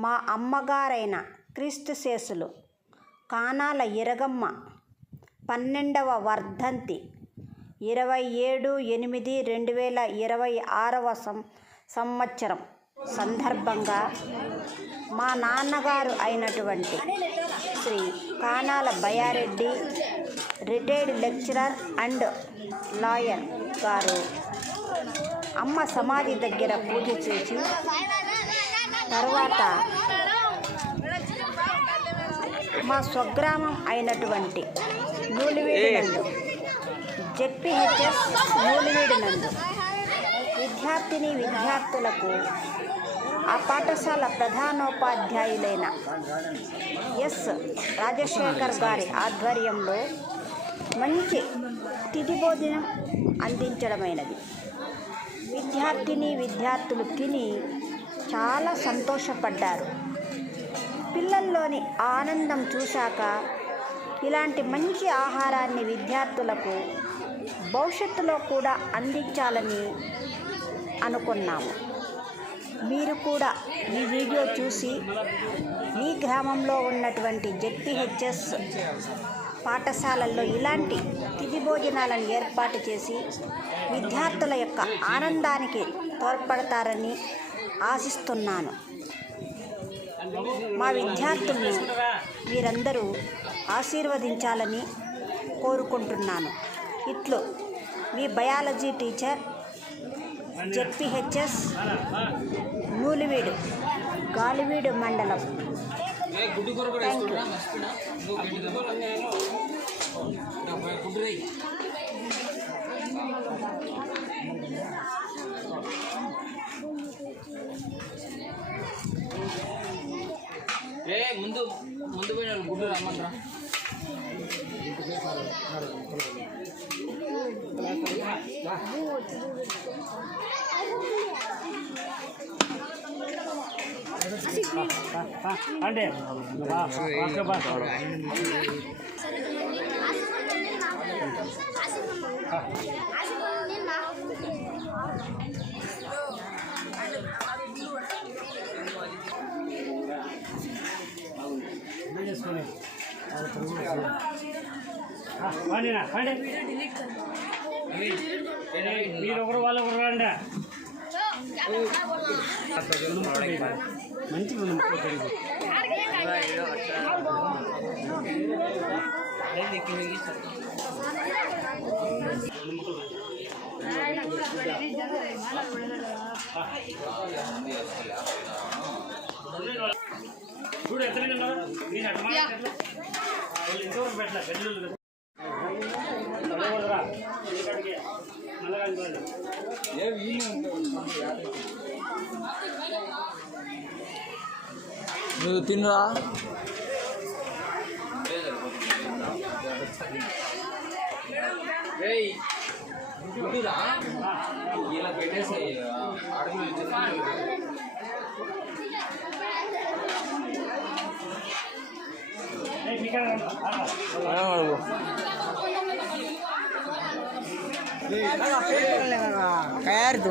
మా అమ్మగారైన క్రీస్తుశేషులు కానాల ఇరగమ్మ 12వ వర్ధంతి 27/8/2026వ సంవత్సరం సందర్భంగా మా నాన్నగారు అయినటువంటి Shri Kanala Bayareddy retired lecturer and lawyer గారు అమ్మ సమాధి దగ్గర పూజ చేసి తర్వాత మా స్వగ్రామం అయినటువంటి నూలివీడు నందు జెడ్పీహెచ్ఎస్ నూలివీడు నందు విద్యార్థులకు ఆ పాఠశాల ప్రధానోపాధ్యాయులైన ఎస్ రాజశేఖర్ గారి ఆధ్వర్యంలో మంచి తిథి భోజనం అందించడమైనది. విద్యార్థులు తిని చాలా సంతోషపడ్డారు. పిల్లల్లోని ఆనందం చూశాక ఇలాంటి మంచి ఆహారాన్ని విద్యార్థులకు భవిష్యత్తులో కూడా అందించాలని అనుకున్నాము. మీరు కూడా ఈ వీడియో చూసి మీ గ్రామంలో ఉన్నటువంటి జెడ్పీహెచ్ఎస్ పాఠశాలల్లో ఇలాంటి తిథి భోజనాలను ఏర్పాటు చేసి విద్యార్థుల యొక్క ఆనందానికి తోడ్పడతారని ఆశిస్తున్నాను. మా విద్యార్థులను మీరందరూ ఆశీర్వదించాలని కోరుకుంటున్నాను. ఇట్లు మీ biology teacher, ZPHS Nulivedu, Galiveedu మండలం. ముందు పోయిన గుడ్డు రమ్మంటారా? అంటే చేసుకుని మీరు ఒకరు వాళ్ళు ఒకరు రండి. మంచిగా చూడు ఎంత నేను అట్లా ఇంకొకరు పెట్టలే పెద్దలు నువ్వు తినరా? ఇలా పెట్టేసాయి कयार तो